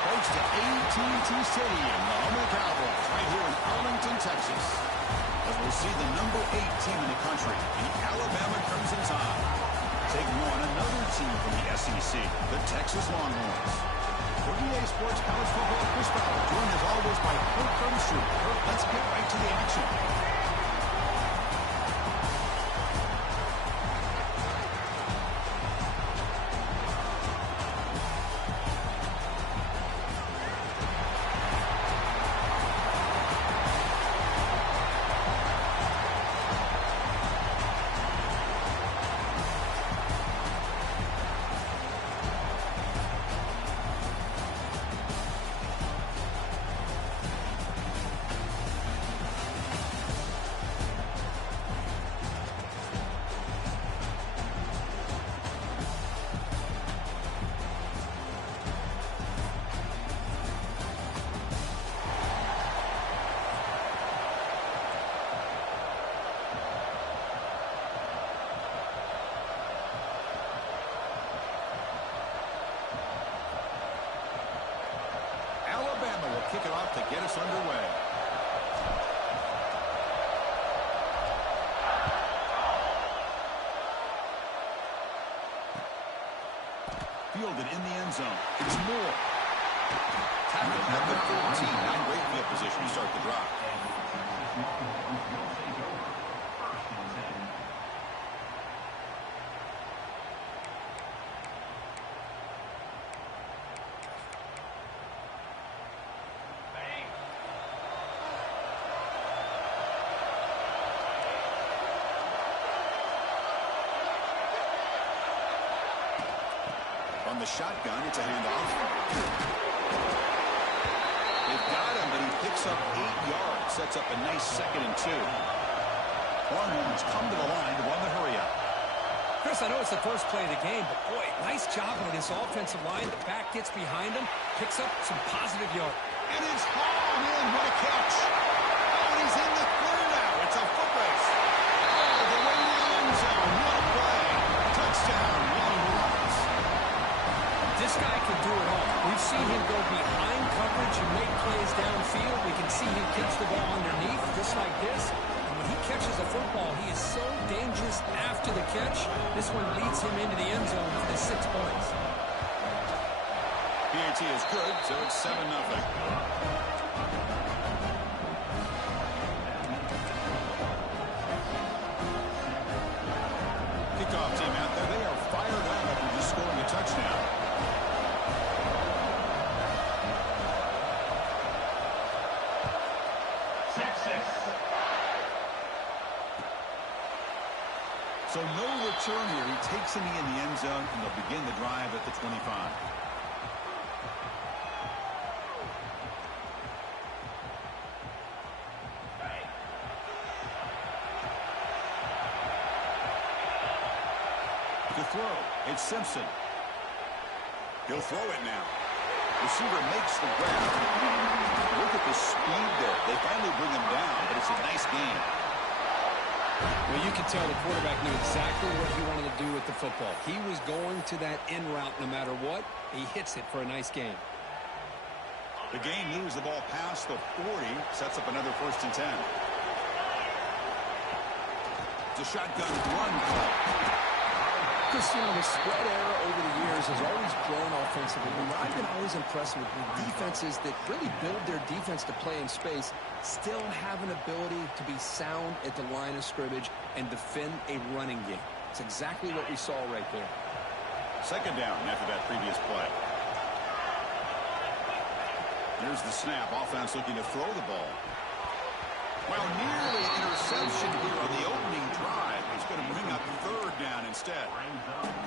approach to AT&T Stadium, the home of the Cowboys, right here in Arlington, Texas. As we'll see the number 8 team in the country, the Alabama Crimson Tide, taking on another team from the SEC, the Texas Longhorns. For EA Sports College Football, Chris Fowler, joined as always by Kurt Crumstreet. Kurt, let's get right to the action. Kick it off to get us underway. Fielded in the end zone. It's Moore. Tackled at the 14. Not great field position to start the drive. On the shotgun, it's a handoff. They've got him, but he picks up 8 yards. Sets up a nice 2nd and 2. Longhorns come to the line to run the hurry-up. Chris, I know it's the first play of the game, but boy, nice job by this offensive line. The back gets behind him, picks up some positive yards. And it's hauled in. What a catch. Oh, and he's in the clear now. It's a foot race. Oh, the way to the end zone. What a play. Touchdown, Longhorns. This guy can do it all. We've seen him go behind coverage and make plays downfield. We can see him catch the ball underneath, just like this. And when he catches a football, he is so dangerous after the catch. This one leads him into the end zone for the 6 points. PAT is good, so it's 7-0. Kickoff team out there. They are fired up after just scoring a touchdown. So no return here. He takes him in the end zone, and they'll begin the drive at the 25. To throw, it's Simpson. He'll throw it now. Receiver makes the grab. Look at the speed there. They finally bring him down, but it's a nice game. Well, you can tell the quarterback knew exactly what he wanted to do with the football. He was going to that in route no matter what. He hits it for a nice game. The game moves the ball past the 40, sets up another 1st and 10. It's a shotgun run call. Chris, you know, the spread era over the years has always grown offensively. But I've been always impressed with defenses that really build their defense to play in space, still have an ability to be sound at the line of scrimmage and defend a running game. It's exactly what we saw right there. 2nd down after that previous play. Here's the snap. Offense looking to throw the ball. Well, nearly an interception here on the opening drive. He's going to bring up 3rd down instead.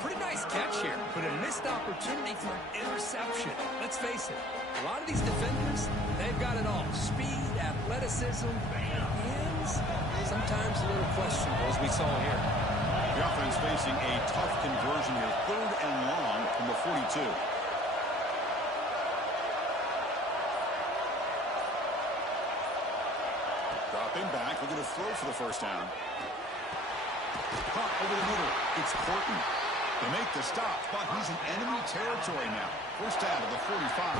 Pretty nice catch here, but a missed opportunity for interception. Let's face it, a lot of these defenders, they've got it all. Speed, athleticism, hands, sometimes a little questionable, as we saw here. The offense facing a tough conversion here. 3rd and long from the 42. Dropping back, looking to throw for the 1st down. Caught over the middle. It's Horton. They make the stop, but he's in enemy territory now. First down to the 45.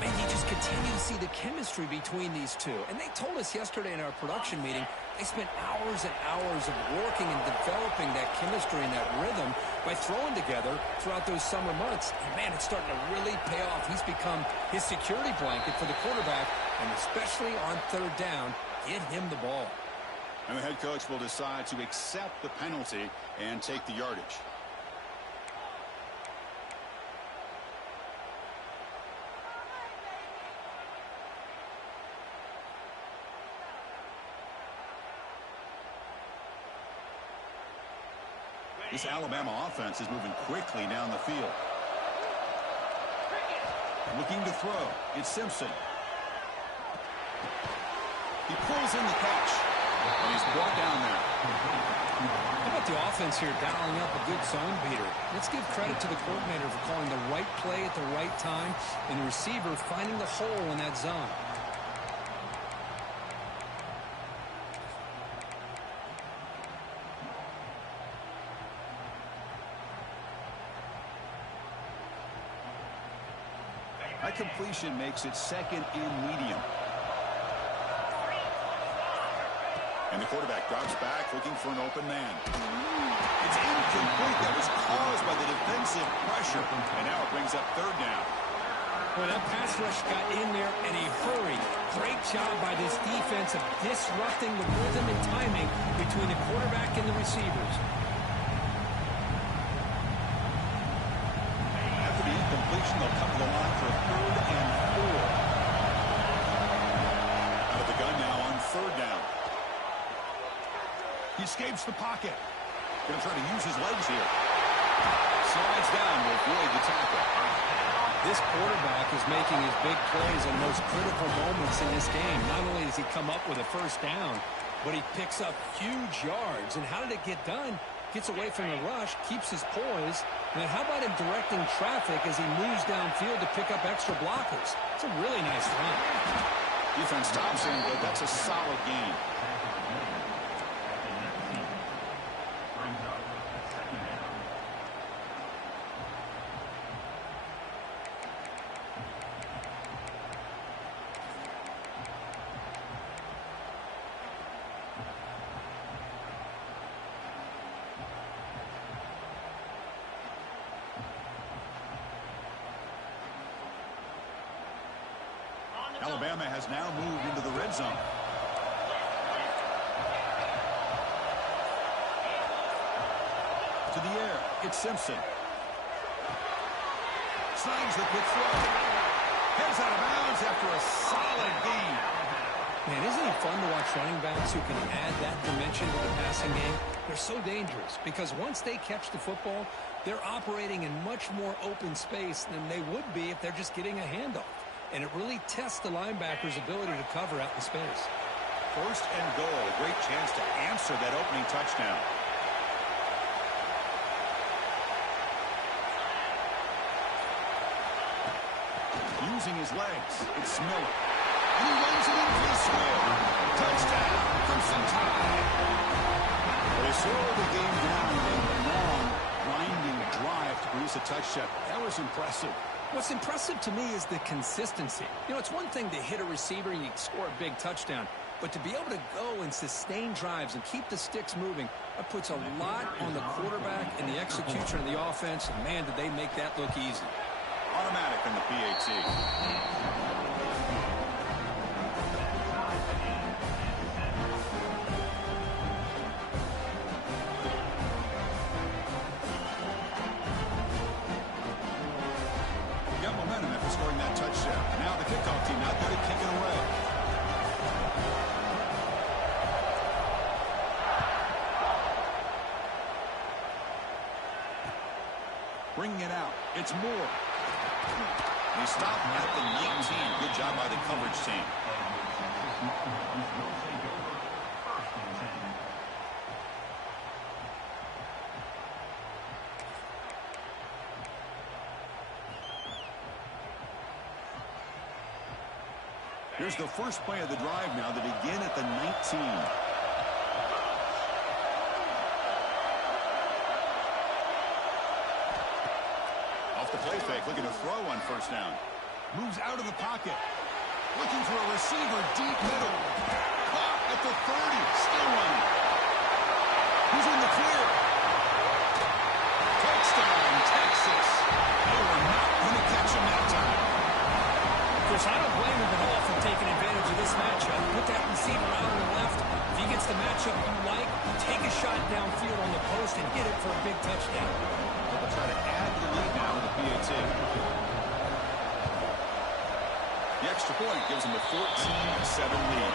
And you just continue to see the chemistry between these two. And they told us yesterday in our production meeting, they spent hours and hours of working and developing that chemistry and that rhythm by throwing together throughout those summer months. And, man, it's starting to really pay off. He's become his security blanket for the quarterback, and especially on third down, get him the ball. And the head coach will decide to accept the penalty and take the yardage. This Alabama offense is moving quickly down the field. Looking to throw. It's Simpson. He pulls in the catch. And he's brought down there. How about the offense here dialing up a good zone beater? Let's give credit to the coordinator for calling the right play at the right time and the receiver finding the hole in that zone. That completion makes it second and medium. And the quarterback drops back looking for an open man. It's incomplete. That was caused by the defensive pressure. And now it brings up third down. Well, that pass rush got in there and he hurried. Great job by this defense of disrupting the rhythm and timing between the quarterback and the receivers. After the incompletion, they'll come to the line for a 3rd and 4. Out of the gun now on third down. He escapes the pocket. Going to try to use his legs here. Slides down to avoid the tackle. This quarterback is making his big plays in most critical moments in this game. Not only does he come up with a first down, but he picks up huge yards. And how did it get done? Gets away from the rush, keeps his poise. And then how about him directing traffic as he moves downfield to pick up extra blockers? It's a really nice run. Defense stops him, but that's a solid gain. Alabama has now moved into the red zone. To the air, it's Simpson. Slides the quick throw. Heads out of bounds after a solid gain. Man, isn't it fun to watch running backs who can add that dimension to the passing game? They're so dangerous because once they catch the football, they're operating in much more open space than they would be if they're just getting a handoff. And it really tests the linebacker's ability to cover out in space. First and goal. A great chance to answer that opening touchdown. Using his legs, it's Miller. And he runs it in for the score. Touchdown, Crimson Tide. They slowed the game down with a long, grinding drive to produce a touchdown. That was impressive. What's impressive to me is the consistency. You know, it's one thing to hit a receiver and you score a big touchdown, but to be able to go and sustain drives and keep the sticks moving, that puts a lot on the quarterback and the execution of the offense, and man, did they make that look easy. Automatic in the PAT. Scoring that touchdown. Now the kickoff team out there to kick it away. Bringing it out. It's Moore. They stop at the 19. Good job by the coverage team. Here's the first play of the drive now to begin at the 19. off the play fake, looking to throw on first down. Moves out of the pocket. Looking for a receiver deep middle. Caught at the 30. Still running. He's in the clear. Touchdown, Texas. They were not going to catch him that time. Chris, I don't blame him at all for taking advantage of this matchup. Put that receiver out on the left. If he gets the matchup you like, take a shot downfield on the post and get it for a big touchdown. They'll try to add to the lead now with the PAT. The extra point gives them a 14-7 lead.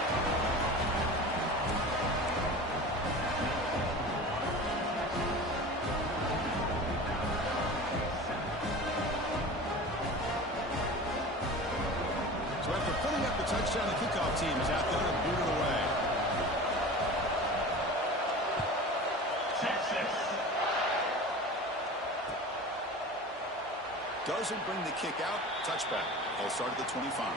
So after putting up the touchdown, the kickoff team is out there to boot it away. Doesn't bring the kick out. Touchback. They'll start at the 25.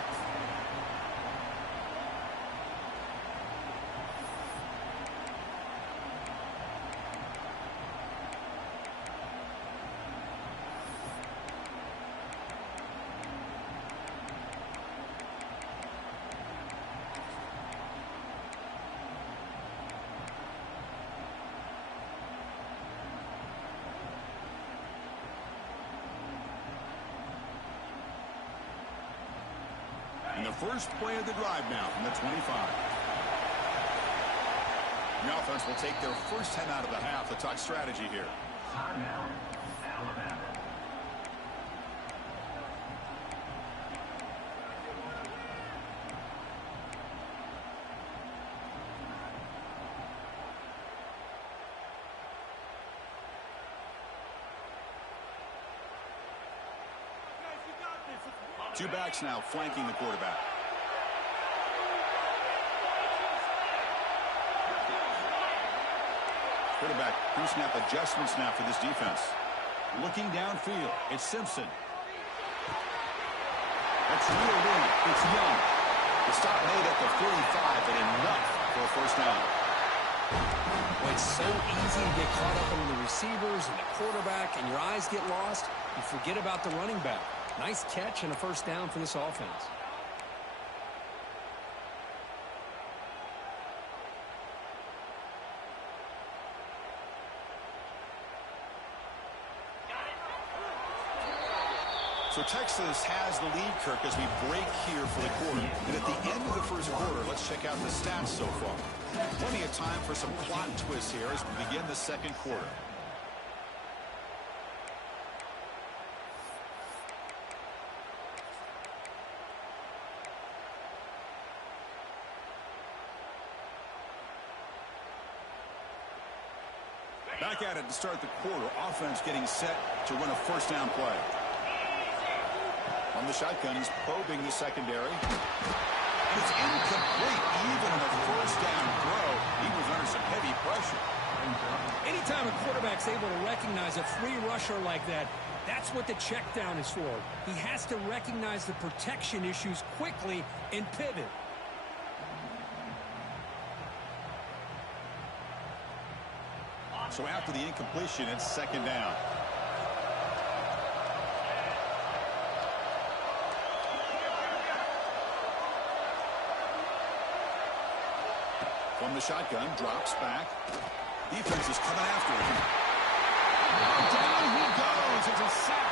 And the first play of the drive now from the 25. The offense will take their first 10 out of the half. The talk strategy here. Timeout, Alabama. Two backs now flanking the quarterback. Quarterback pre-snap adjustments now for this defense. Looking downfield, it's Simpson. That's reeled in. It's Young. The stop made at the 45, but enough for a first down. Well, it's so easy to get caught up in the receivers and the quarterback, and your eyes get lost. You forget about the running back. Nice catch and a first down for this offense. So Texas has the lead, Kirk, as we break here for the quarter. And at the end of the first quarter, let's check out the stats so far. Plenty of time for some plot twists here as we begin the second quarter. Back at it to start the quarter. Offense getting set to run a first down play. On the shotgun, he's probing the secondary. And it's incomplete. Even on the first down throw, he was under some heavy pressure. Anytime a quarterback's able to recognize a free rusher like that, that's what the check down is for. He has to recognize the protection issues quickly and pivot. So after the incompletion, it's second down. From the shotgun, drops back. Defense is coming after him. Down he goes. It's a sack.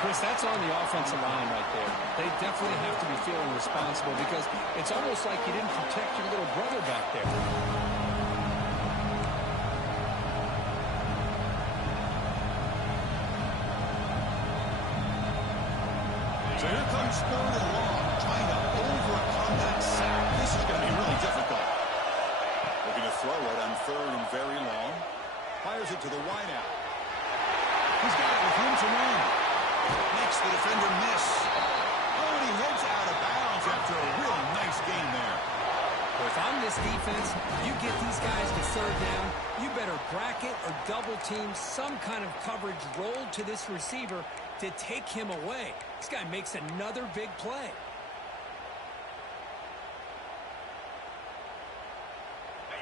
Chris, that's on the offensive line right there. They definitely have to be feeling responsible because it's almost like you didn't protect your little brother back there. So here comes third and long, trying to overcome that sack. This is going to be really difficult. Looking to throw it on third and very long. Fires it to the wideout. He's got it with room to run. Makes the defender miss. Oh, and he heads out of bounds after a really nice gain there. Well, if I'm this defense, you get these guys to third down, you better bracket or double team some kind of coverage rolled to this receiver to take him away. This guy makes another big play.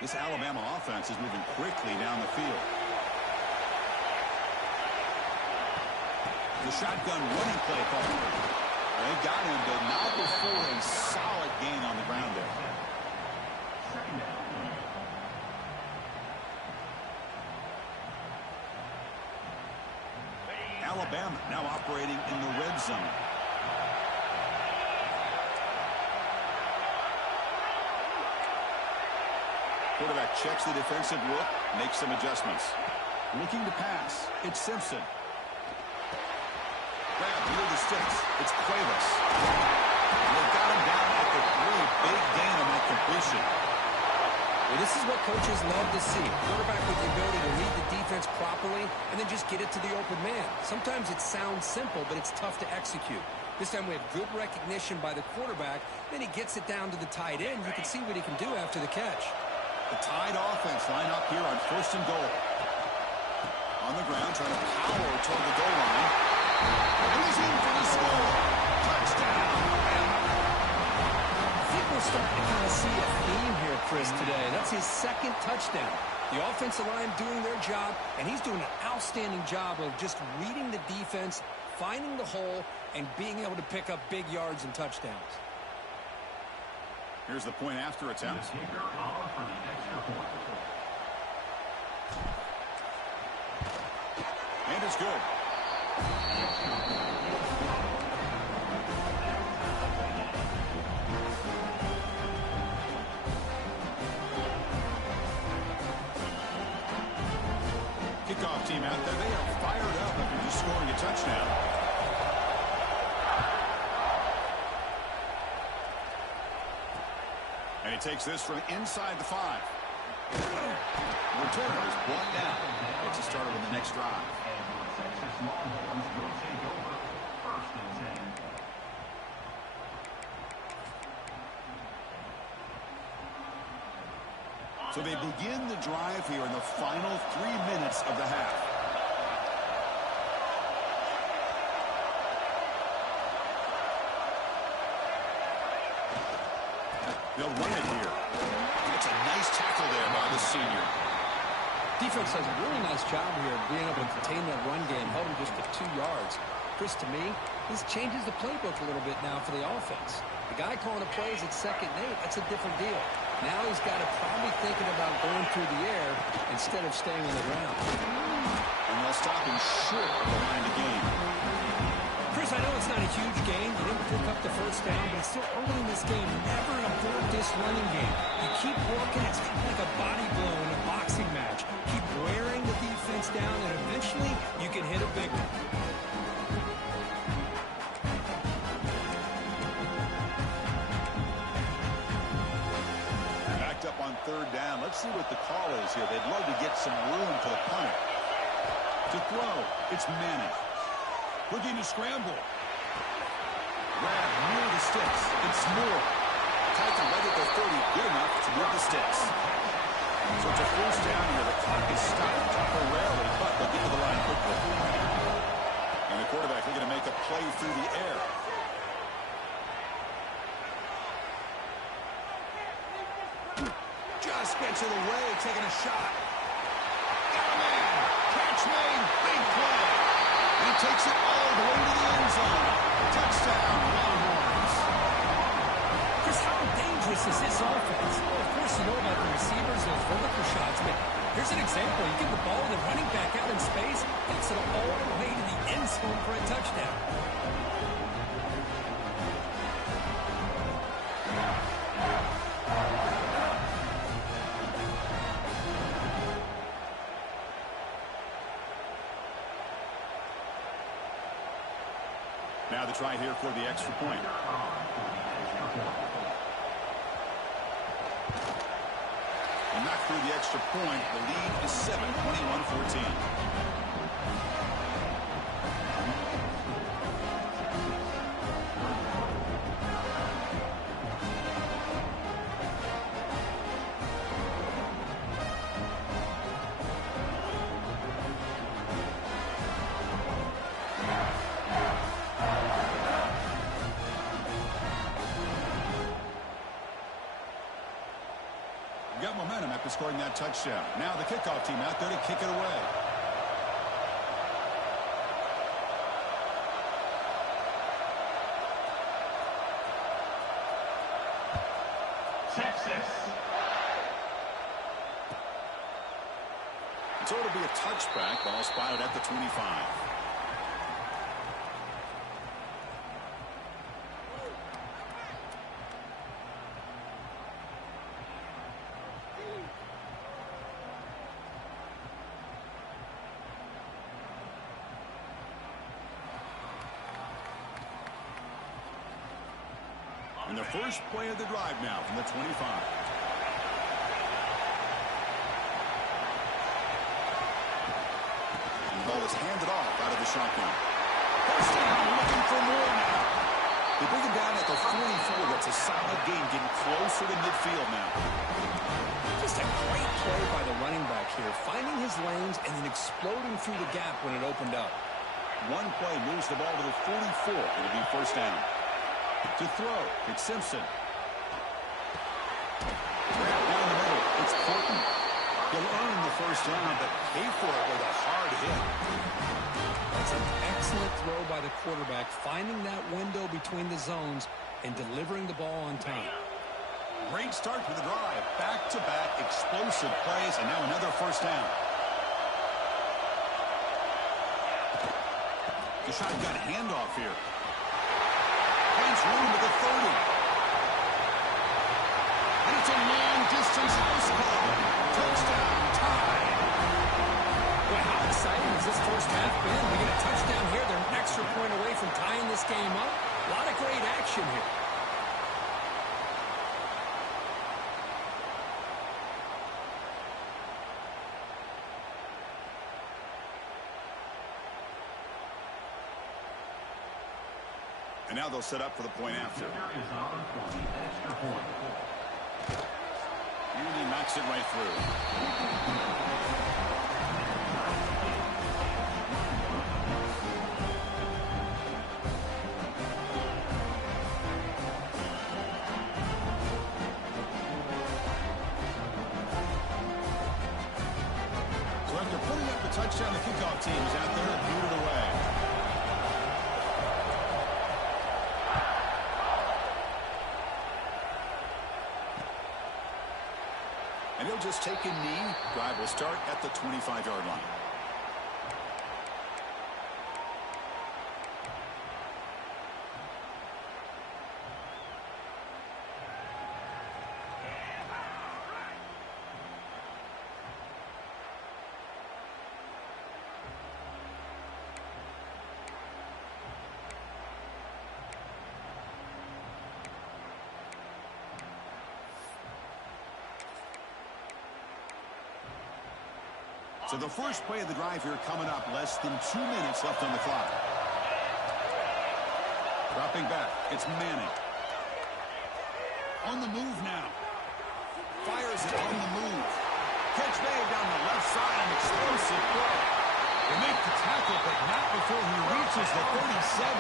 This Alabama offense is moving quickly down the field. The shotgun running play call. They got him, but not before a solid gain on the ground there. Alabama now operating in the red zone. Quarterback checks the defensive look, makes some adjustments. Looking to pass. It's Simpson. Grab near the sticks. It's Cuevas. And they've got him down at the 3. Big gain on that completion. Well, this is what coaches love to see. Quarterback with the ability to read the defense properly and then just get it to the open man. Sometimes it sounds simple, but it's tough to execute. This time we have good recognition by the quarterback. Then he gets it down to the tight end. You can see what he can do after the catch. The Tide offense line up here on 1st and goal. On the ground, trying to power toward the goal line. And he's in for the score. Touchdown, Alabama. I think we're starting to kind of see a theme here, Chris, today. That's his 2nd touchdown. The offensive line doing their job, and he's doing an outstanding job of just reading the defense, finding the hole, and being able to pick up big yards and touchdowns. Here's the point after attempt. And it's good. Kickoff team out there. They are fired up after just scoring a touchdown. And he takes this from inside the 5. Return is brought down. Gets us started on the next drive. So they begin the drive here in the final 3 minutes of the half. They'll run it here. It's a nice tackle there by the senior. Defense does a really nice job here of being able to contain that run game, held him just to 2 yards. Chris, to me, this changes the playbook a little bit now for the offense. The guy calling the plays at 2nd and 8, that's a different deal. Now he's got to probably thinking about going through the air instead of staying on the ground. And they'll stop him short of the line of game. Chris, I know it's not a huge game. You didn't pick up the 1st down, but it's still early in this game. Never abort this running game. You keep working. It's kind of like a body blow in a boxing match. Keep wearing the defense down, and eventually you can hit a big one. Backed up on 3rd down. Let's see what the call is here. They'd love to get some room to the punter. To throw, it's Manning. Looking to scramble. Grab near the sticks. It's Moore. Titan right at the 30. Good enough to move the sticks. So it's a 1st down here. The clock is stopped temporarily, but they'll get to the line quickly. And the quarterback looking to make a play through the air. Just gets it away, taking a shot. Got a man. Catch made. Big play. He takes it all the way to the end zone. Touchdown, Longhorns. Chris, how dangerous is this offense? Well, of course, you know about the receivers, those vertical shots, but here's an example. You get the ball to the running back out in space, takes it all the way to the end zone for a touchdown. Now the try here for the extra point. And not through the extra point. The lead is 7, 21-14. Got momentum after scoring that touchdown. Now the kickoff team out there to kick it away. Texas. So it'll be a touchback. Ball spotted at the 25. And the first play of the drive now from the 25. And the ball is handed off out of the shotgun. First down, looking for more now. They bring him down at the 44. That's a solid gain, getting closer to midfield now. Just a great play by the running back here, finding his lanes and then exploding through the gap when it opened up. One play moves the ball to the 44. It'll be first down. To throw, it's Simpson. Down the middle, it's Porton. He'll earn the first down, but pay for it with a hard hit. That's an excellent throw by the quarterback, finding that window between the zones and delivering the ball on time. Great start to the drive. Back-to-back explosive plays, and now another first down. The shotgun handoff here. Finds room at the 30. And it's a long-distance house call. Touchdown, tie. Boy, how exciting has this first half been? We get a touchdown here. They're an extra point away from tying this game up. A lot of great action here. And now they'll set up for the point after. And he knocks it right through. So after putting up the touchdown, the kickoff team is out there and booted away. And he'll just take a knee. Drive will start at the 25-yard line. So the first play of the drive here coming up. Less than 2 minutes left on the clock. Dropping back. It's Manning. On the move now. Fires it on the move. Catch made down the left side. An explosive play. They make the tackle, but not before he reaches the 37.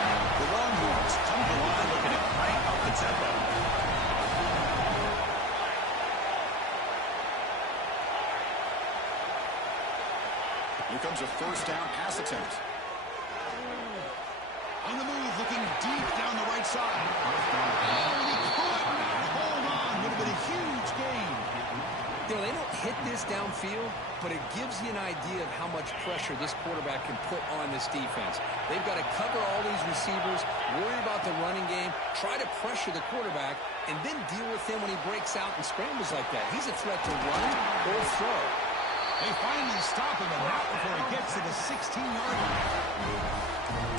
The Longhorns come to the line looking to crank up the tempo. Here comes a first down pass attempt. On the move, looking deep down the right side. Oh, he could not hold on. Would have been a huge gain. You know, they don't hit this downfield, but it gives you an idea of how much pressure this quarterback can put on this defense. They've got to cover all these receivers, worry about the running game, try to pressure the quarterback, and then deal with him when he breaks out and scrambles like that. He's a threat to run or throw. They finally stop him, and not before he gets to the 16-yard line.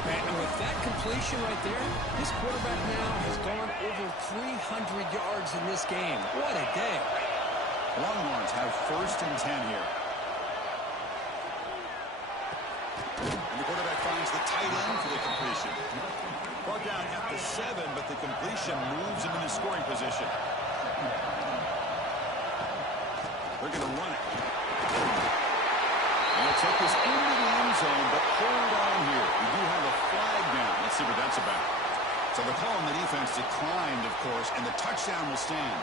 And with that completion right there, this quarterback now has gone over 300 yards in this game. What a day. Longhorns have first and 10 here. And the quarterback finds the tight end for the completion. Brought down at the 7, but the completion moves him into scoring position. They're going to run it. And he'll take this into the end zone, but hold on here. We do have a flag down. Let's see what that's about. So the call on the defense declined, of course, and the touchdown will stand.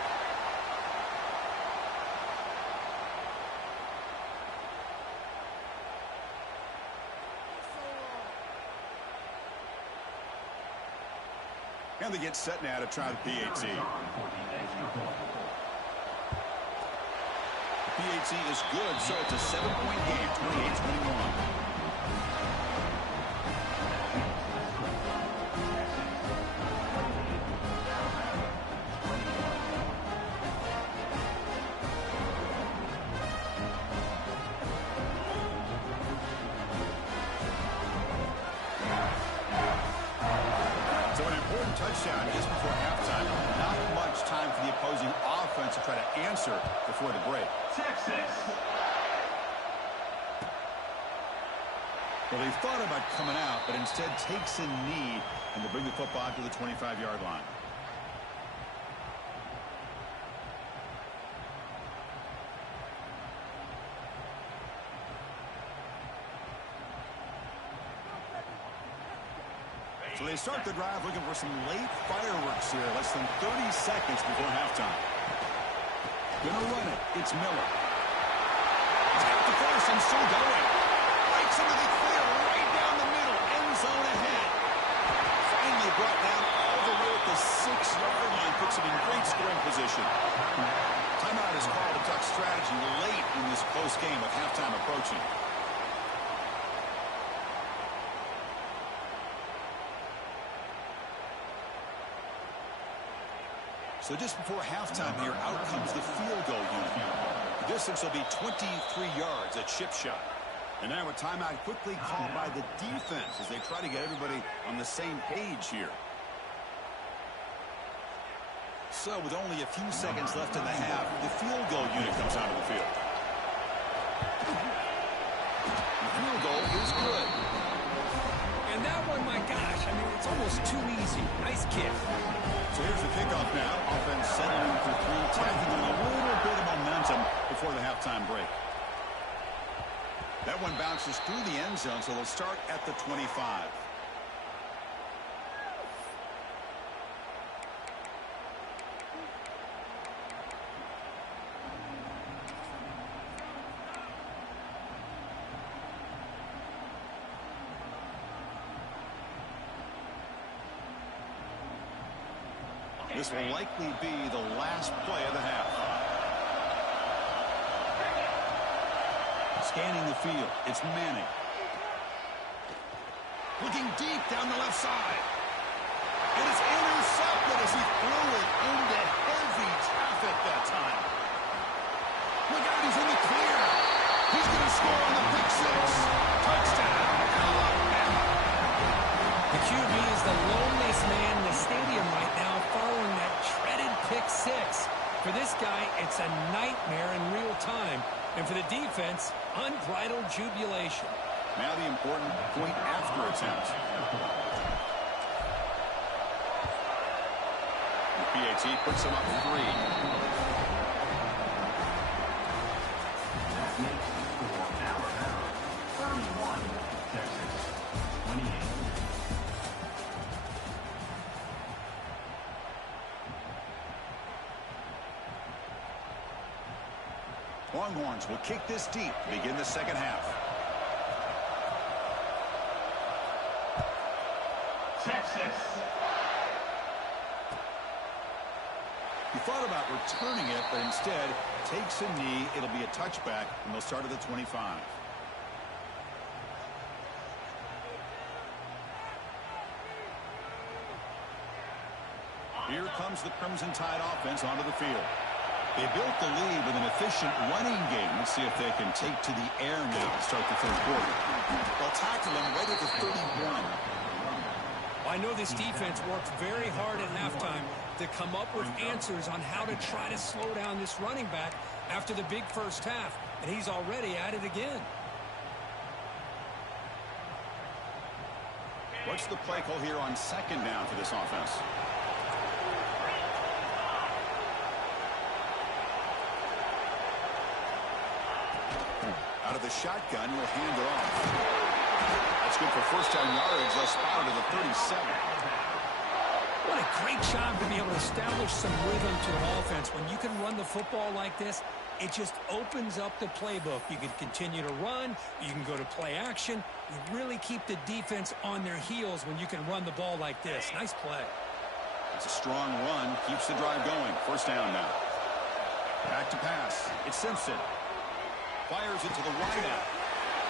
And they get set now to try the PAT. PAT is good, so it's a 7-point game, 28-21. So an important touchdown just before halftime. Not much time for the opposing offense to try to answer before the break. Texas. Well, they thought about coming out, but instead takes a knee and to bring the football to the 25-yard line. So they start the drive looking for some late fireworks here. Less than 30 seconds before halftime. Gonna run it. It's Miller. He's got the first and still going. Breaks into the clear right down the middle. End zone ahead. Finally brought down all the way at the 6-yard line. Puts it in great scoring position. Timeout is called a duck strategy late in this close game with halftime approaching. So just before halftime here, out comes the field goal unit. The distance will be 23 yards at chip shot. And now a timeout quickly called by the defense as they try to get everybody on the same page here. So with only a few seconds left in the half, the field goal unit comes onto the field. The field goal is good. And that one, my gosh, I mean, it's almost too easy. Nice kick. So here's the kickoff now. Offense settling for three, tacking on a little bit of momentum before the halftime break. That one bounces through the end zone, so they'll start at the 25. This will likely be the last play of the half. Scanning the field, it's Manning. Looking deep down the left side. And it's intercepted as he threw it into heavy traffic that time. Look out, he's in the clear. He's going to score on the pick six. Touchdown, Alabama. The QB is the loneliest man in the stadium right now following that treaded pick six. For this guy, it's a nightmare in real time. And for the defense, unbridled jubilation. Now the important point after attempt. The PAT puts him up 3. That makes the score Alabama 31, Texas 28. Longhorns will kick this deep to begin the second half. Texas. He thought about returning it, but instead takes a knee. It'll be a touchback, and they'll start at the 25. Here comes the Crimson Tide offense onto the field. They built the lead with an efficient running game. Let's see if they can take to the air now to start the third quarter. They'll tackle him right at the 31. I know this defense worked very hard at halftime to come up with answers on how to try to slow down this running back after the big first half, and he's already at it again. What's the play call here on second down for this offense? Out of the shotgun, will hand it off. That's good for first down yardage. They'll spot it at the 37. What a great job to be able to establish some rhythm to an offense. When you can run the football like this, it just opens up the playbook. You can continue to run. You can go to play action. You really keep the defense on their heels when you can run the ball like this. Nice play. It's a strong run. Keeps the drive going. First down now. Back to pass. It's Simpson. Fires it to the right end.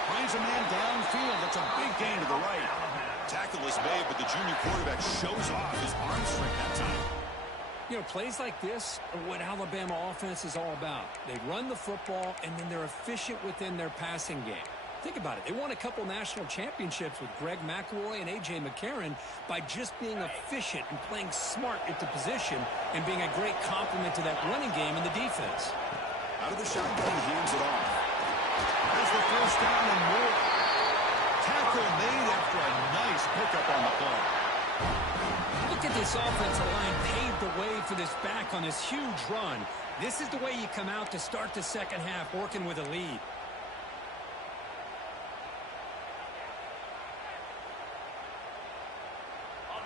Finds a man downfield. That's a big gain to the right. Tackle is made, but the junior quarterback shows off his arm strength that time. You know, plays like this are what Alabama offense is all about. They run the football, and then they're efficient within their passing game. Think about it. They won a couple national championships with Greg McElroy and A.J. McCarron by just being efficient and playing smart at the position and being a great complement to that running game in the defense. Out of the shotgun, he hands it off. Has the first down and more. Tackle made after a nice pickup on the play. Look at this offensive line paved the way for this back on this huge run. This is the way you come out to start the second half, working with a lead.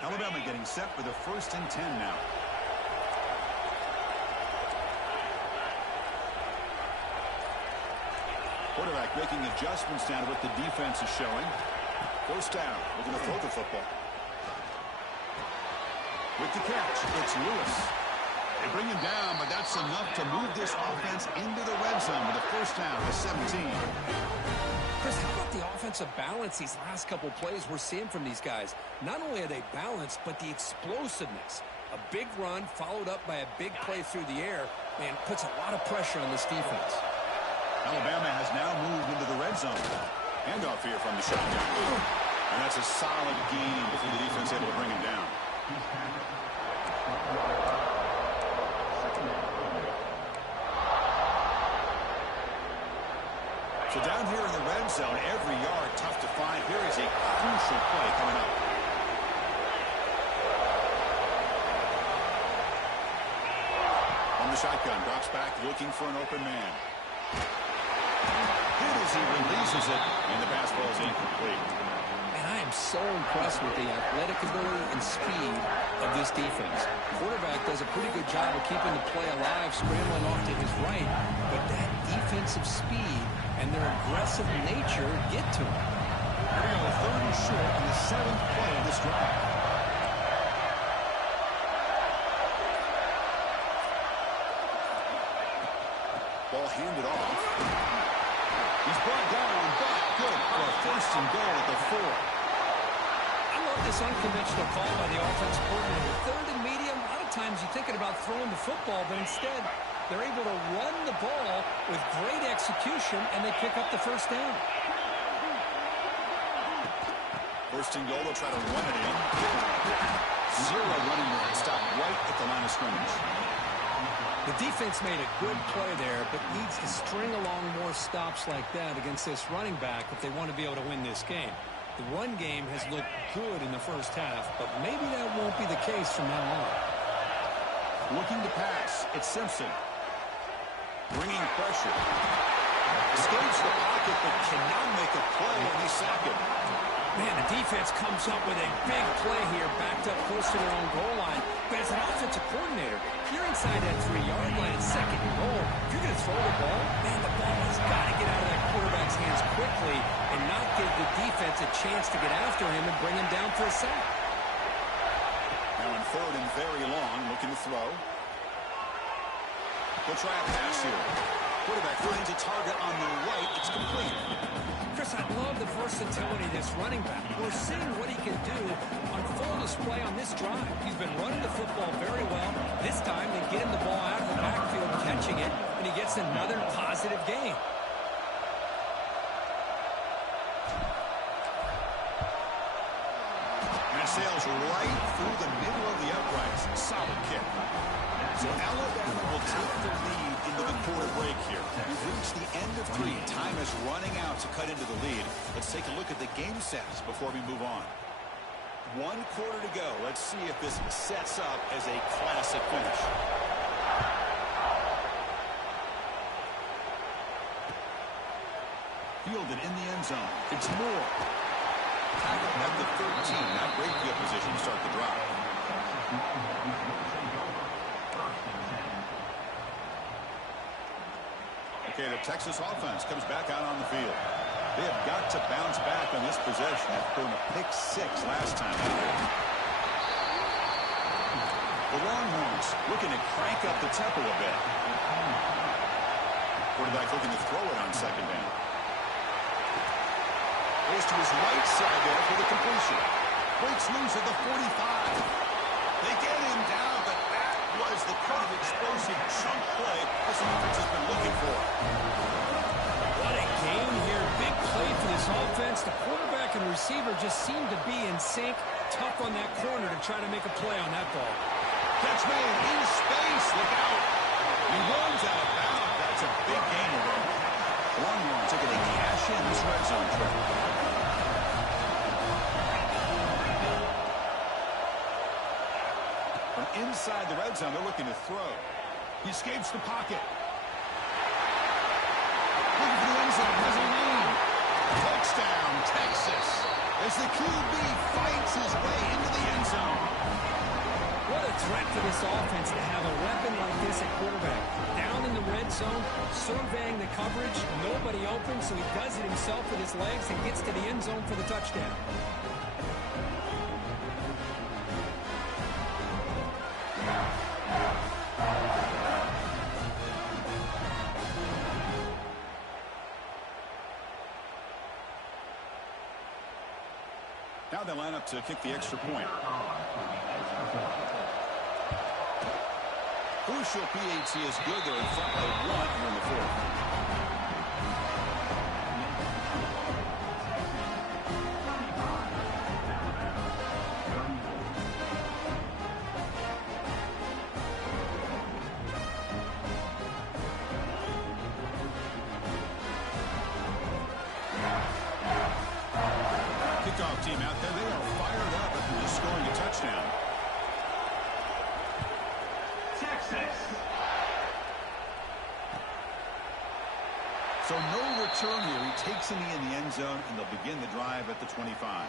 Alabama getting set for the 1st and 10 now. Quarterback making adjustments down to what the defense is showing. First down. We're going to throw the football. With the catch, it's Lewis. They bring him down, but that's enough to move this offense into the red zone with a first down to 17. Chris, how about the offensive balance these last couple plays we're seeing from these guys? Not only are they balanced, but the explosiveness. A big run followed up by a big play through the air, man, puts a lot of pressure on this defense. Alabama has now moved into the red zone. Handoff here from the shotgun. And that's a solid gain before the defense able to bring him down. So down here in the red zone, every yard tough to find. Here is a crucial play coming up. From the shotgun, drops back looking for an open man. Good as he releases it, and the pass ball is incomplete. And I am so impressed with the athletic ability and speed of this defense. Quarterback does a pretty good job of keeping the play alive, scrambling off to his right, but that defensive speed and their aggressive nature get to him. Here we go, 3rd and short in the 7th play of this drive. Ball handed off. He's brought down, but good for a 1st and goal at the 4. I love this unconventional call by the offense coordinator. 3rd and medium, a lot of times you're thinking about throwing the football, but instead they're able to run the ball with great execution, and they pick up the first down. 1st and goal, they'll try to run it in. Zero running room, stop right at the line of scrimmage. The defense made a good play there, but needs to string along more stops like that against this running back if they want to be able to win this game. The run game has looked good in the first half, but maybe that won't be the case from now on. Looking to pass, it's Simpson. Bringing pressure. Escapes the pocket, but cannot make a play, and they sack him. Man, the defense comes up with a big play here, backed up close to their own goal line. But as an offensive coordinator, if you're inside that 3-yard line, 2nd and goal, if you're going to throw the ball, man, the ball has got to get out of that quarterback's hands quickly and not give the defense a chance to get after him and bring him down for a sack. Now in 3rd and very long, looking to throw. He'll try a pass here. Quarterback finds a target on the right. It's complete. Chris, I love the versatility of this running back. We're seeing what he can do on full display on this drive. He's been running the football very well. This time, they get him the ball out of the backfield, catching it, and he gets another positive gain. And it sails right through the middle of the uprights. Solid kick. So Alabama will take the lead into the quarter break here. We've reached the end of 3. Time is running out to cut into the lead. Let's take a look at the game sets before we move on. 1 quarter to go. Let's see if this sets up as a classic finish. Fielded in the end zone. It's Moore. Tackled at the 13. Not great field position to start the drive. Okay, the Texas offense comes back out on the field. They have got to bounce back on this possession after throwing a pick 6 last time out there. The Longhorns looking to crank up the tempo a bit. Quarterback looking to throw it on second down. Goes to his right side there for the completion. Breaks loose at the 45. They get him down, but that was the kind of explosive chunk play this offense has been looking for. What a game here. Big play for this offense. The quarterback and receiver just seemed to be in sync. Tough on that corner to try to make a play on that ball. Catch made in space. Look out. He runs out of bounds. That's a big gain there. Longhorns looking to cash in this red zone trip. From inside the red zone, they're looking to throw. He escapes the pocket. Looking for the end zone. Has a lead. Touchdown, Texas. As the QB fights his way into the end zone. What a threat for this offense to have a weapon like this at quarterback. Down in the red zone, surveying the coverage. Nobody open, so he does it himself with his legs and gets to the end zone for the touchdown. Now they line up to kick the extra point. Crucial PAT is good. They're in front by 1 here in the fourth. Kickoff team out there. They are fired up after just scoring a touchdown. Texas. So no return here. He takes him in the end zone, and they'll begin the drive at the 25.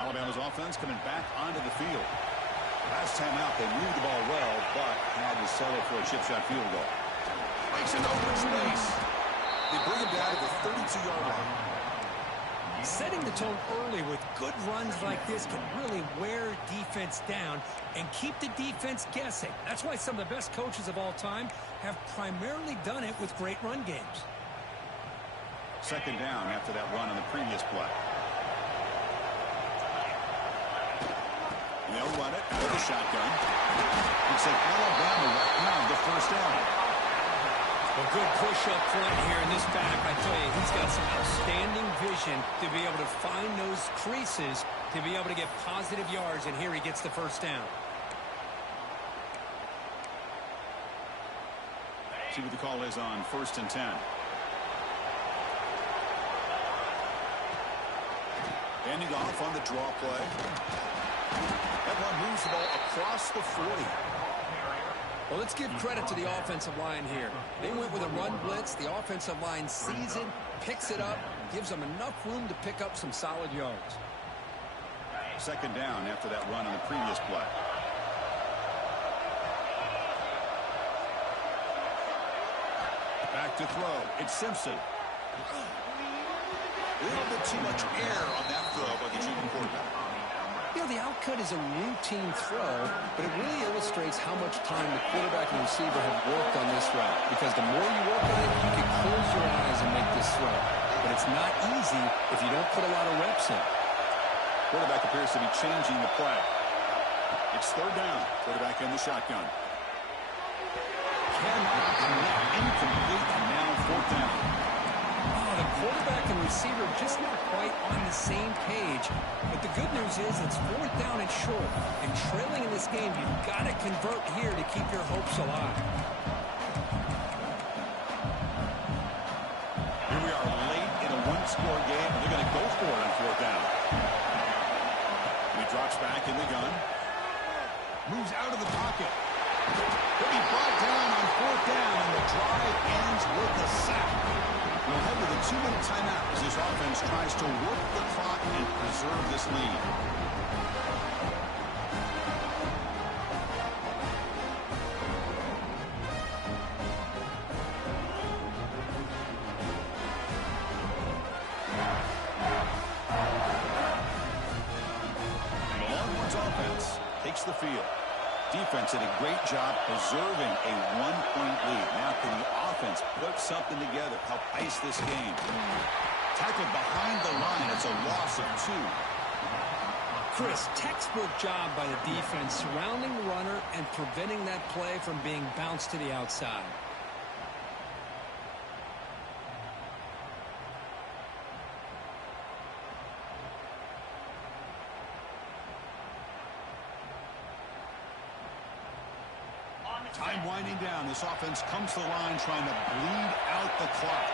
Alabama's offense coming back onto the field. Last time out, they moved the ball well, but had to settle for a chip shot field goal. Makes an open space. They bring him down to the 32-yard line. Setting the tone early with good runs like this can really wear defense down and keep the defense guessing. That's why some of the best coaches of all time have primarily done it with great run games. Second down after that run on the previous play. They'll run it out of the shotgun. Looks like Alabama will have the first down. A good push up front here in this back. I tell you, he's got some outstanding vision to be able to find those creases, to be able to get positive yards, and here he gets the first down. See what the call is on 1st and 10. Handing off on the draw play. That one moves the ball across the 40. Well, let's give credit to the offensive line here. They went with a run blitz. The offensive line sees it, picks it up, gives them enough room to pick up some solid yards. Second down after that run on the previous play. Back to throw. It's Simpson. A little bit too much air on that throw by the junior quarterback. You know, the outcut is a routine throw, but it really illustrates how much time the quarterback and receiver have worked on this route. Because the more you work on it, you can close your eyes and make this throw. But it's not easy if you don't put a lot of reps in. Quarterback appears to be changing the play. It's third down. Quarterback in the shotgun. Cannot connect. Incomplete, and now fourth down. The quarterback and receiver just not quite on the same page. But the good news is it's fourth down and short. And trailing in this game, you've got to convert here to keep your hopes alive. Here we are late in a one-score game, and they're going to go for it on fourth down. And he drops back in the gun. Moves out of the pocket. He'll be brought down on fourth down, and the drive ends with a sack. We'll head to the 2-minute timeout as this offense tries to work the clock and preserve this lead. the field. Defense did a great job preserving a one-point lead. Now can the offense put something together, help ice this game? Tackled behind the line. It's a loss of 2. Chris, textbook job by the defense surrounding the runner and preventing that play from being bounced to the outside. Time winding down. This offense comes to the line trying to bleed out the clock.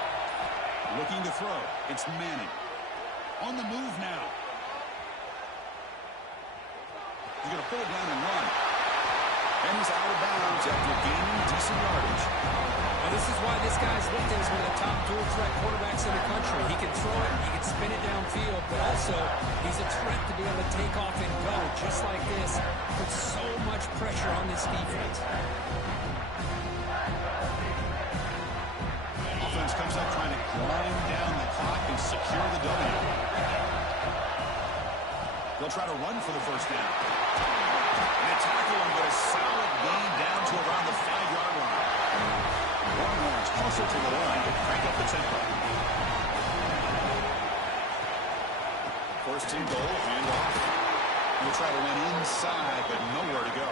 Looking to throw. It's Manning. On the move now. He's going to pull it down and run. And he's out of bounds after gaining decent yardage. Now this is why this guy's looked at as one of the top dual threat quarterbacks in the country. He can throw it, he can spin it downfield, but also he's a threat to be able to take off and go. Just like this, puts so much pressure on this defense. Offense comes up trying to grind down the clock and secure the W. They'll try to run for the first down. And they tackle him, but a solid gain down to around the 5-yard line. Longhorns hustle to the line to crank up the tempo. First and goal, handoff. He'll try to run inside, but nowhere to go.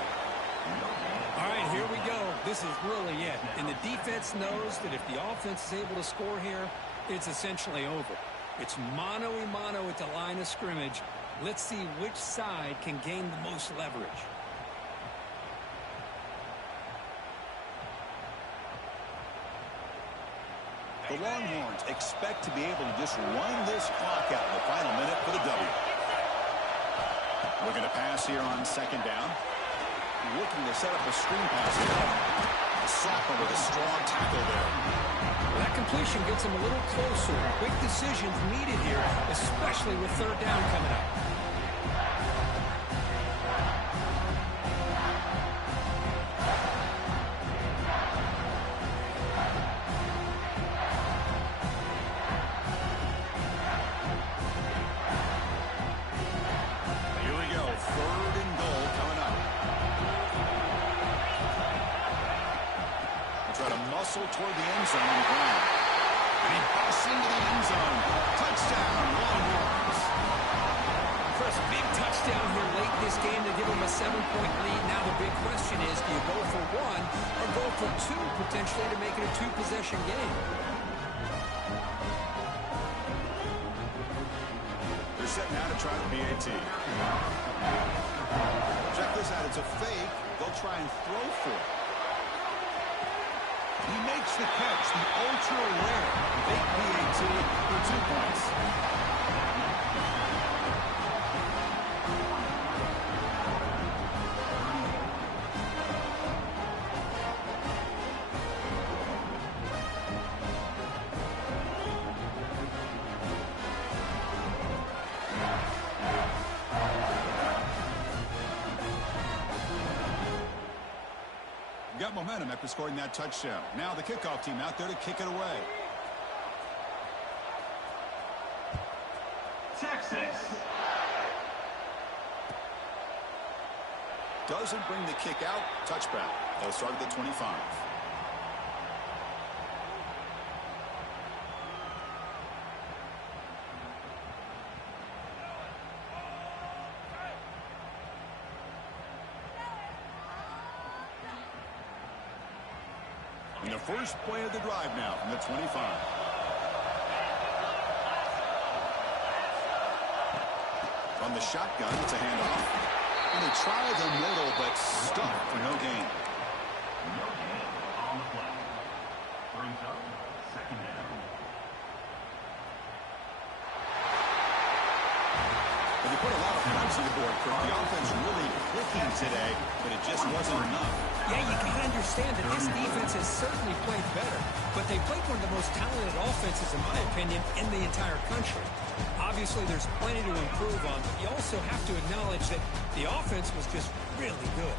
All right, here we go. This is really it. And the defense knows that if the offense is able to score here, it's essentially over. It's mano-a-mano at the line of scrimmage. Let's see which side can gain the most leverage. The Longhorns expect to be able to just run this clock out in the final minute for the W. Looking to pass here on second down. Looking to set up a screen pass here. Sopper with a strong tackle there. That completion gets him a little closer. Quick decisions needed here, especially with third down coming up. Here we go. Third and goal coming up. We'll try to muscle toward the end zone on the ground. And he busts into the end zone. Touchdown, Longhorns. Chris, big touchdown here late in this game to give him a 7-point lead. Now the big question is, do you go for 1 or go for 2 potentially to make it a 2-possession game? They're setting out to try the BAT. Check this out. It's a fake. They'll try and throw for it. He makes the catch, the ultra-rare fake BAT for 2 points. Got momentum after scoring that touchdown. Now the kickoff team out there to kick it away. Texas. Doesn't bring the kick out. Touchback. They'll start at the 25. And the first play of the drive now from the 25. From the shotgun, it's a handoff. And they try the middle, but stuck for no gain. No gain on the play. Brings up second down. But they put a lot of points on the board, Kirk. The offense really clicking today, but it just wasn't enough. Yeah, you can understand that this defense has certainly played better, but they played one of the most talented offenses, in my opinion, in the entire country. Obviously, there's plenty to improve on, but you also have to acknowledge that the offense was just really good.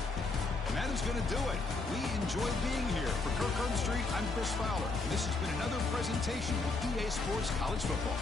And that is going to do it. We enjoyed being here. For Kirk Herbstreit, I'm Chris Fowler. And this has been another presentation of EA Sports College Football.